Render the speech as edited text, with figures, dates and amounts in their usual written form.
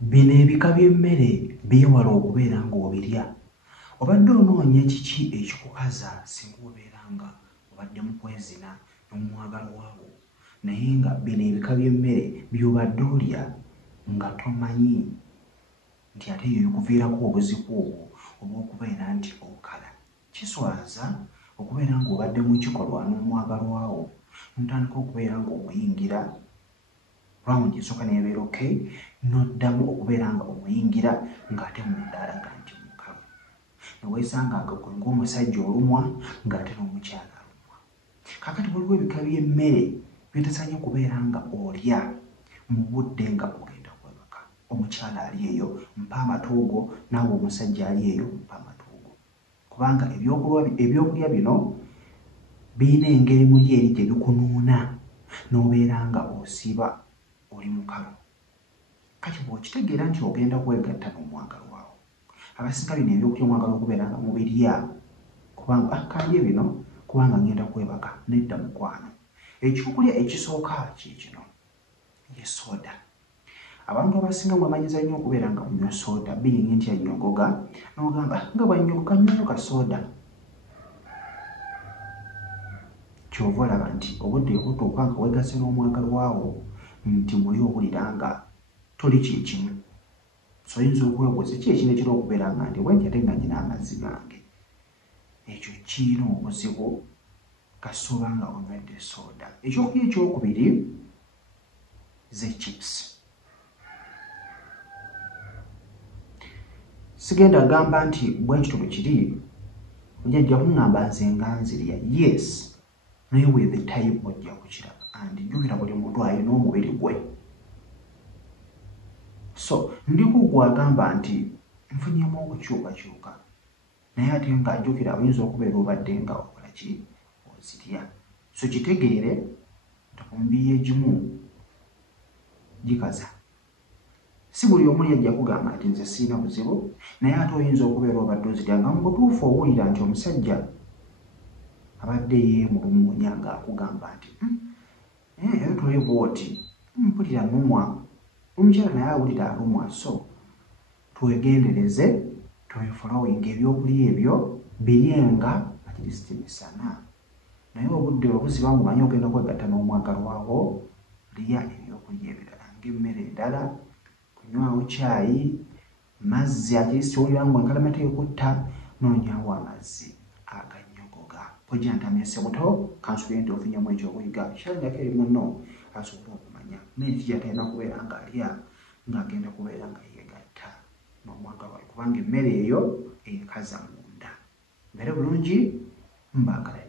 Bino ebika by'emmere byewala okubeera ng'obirya. Obadde onoonya kiki ekikukaza singa obeera nga obadde mu kwezina n'omwagalwa wo, naye nga bino ebika by'emmere by'obadde olya nga tomanyi nti ate eyo bikuviirako obuzibu obwo obw'okubeera nti okala. Kiswaza okubeera ng'obadde mu kikolwa n'omwagalwa wo n'otandika okubeera ng'omuyingira rawundi esooka n'ebeera okay, n'oddamu okubeera nga omuyingira ng'ate munda alaga nti mukalu. Ne weesanga nga gwe ng'omusajja olumwa ng'ate n'omukyala alumwa. Kaakati waliwo ebika by'emmere by'otasaanye kubeera nga olya mu budde nga ogenda kwebaka. Omukyala ali eyo mpa amatuugo, naawe omusajja ali eyo mpa amatuugo. Kubanga ebyokulya bino birina engeri muli eri gye bikunuuna n'obeera nga osiiba oli mukalu. Kati bw'okitegeera nti ogenda kwegatta n'omwagalwa wo, abasinga bino ebyokulya omwagala okubeera nga mubirya kubanga kalye bino kubanga ngenda kwebaka, nedda mukwano. Ekyokulya ekisooka kiikino ye soda. Abantu abasinga mwemanyiza nnyo okubeera nga munywa soda, being nti annyogoga n'ogamba nga bw'annyogoga nnywayo ka soda. Kyova olaba nti obudde butuuka nga weegasse n'omwagalwa wo nti muli owulira nga toli kyekimu. So oyinza okwebuuza ki ekinekera okubeera nga ndi bwenti ate nga nyina amazzi gange. Ekyo kiina obuzibu kasooba nga onywedde soda. Ekyokulya ekyokubiri ze chips. Sigenda agamba nti bwe kityo bwe kiri, ojjajja kuŋŋamba nze nga nzirya. Yes, naye with the time ojja kukiraba. And jjukira buli muntu alina omubiri gwe. So ndiko gwagamba nti nfunyemu okukyukakyuka, naye ate nga jjukira oyinza okubeera obadde nga okola ki ozirya. So kitegeere nti egimu gikaza. Si buli omu yajja kugamba nti nze siina buzibu, naye ate oyinza okubeera obadde ozirya nga mu butuufu owulira nti omusajja abadde yeemulumuunya ng'akugamba nti era toli bw'oti, mpulira nnumwa. Omukyala naye awulira alumwa. So twegendereze, twefolowinga ebyokulya ebyo biryenga at least misana. Naye obudde obuziba ng'omanyi ogenda kwegatta n'omwagalwa wo, lya ebyokulya ebirala ng'emmere endala, kunywaawo caayi, mazzi at least owulira ng'enkalamata ekutta, noonyaawo amazzi agannyogoga. Pojjantamya Ssebuto, kansubire nti ofunyamu ekyokuyiga. Kyalingako eri munno asobole okumanya naye kijatalina kubeera ng'alya ng'agenda kubeera nga yeegatta n'omwagalwa we, kubanga emmere eyo ekaza munda. Mbeere bulungi, mbaagala.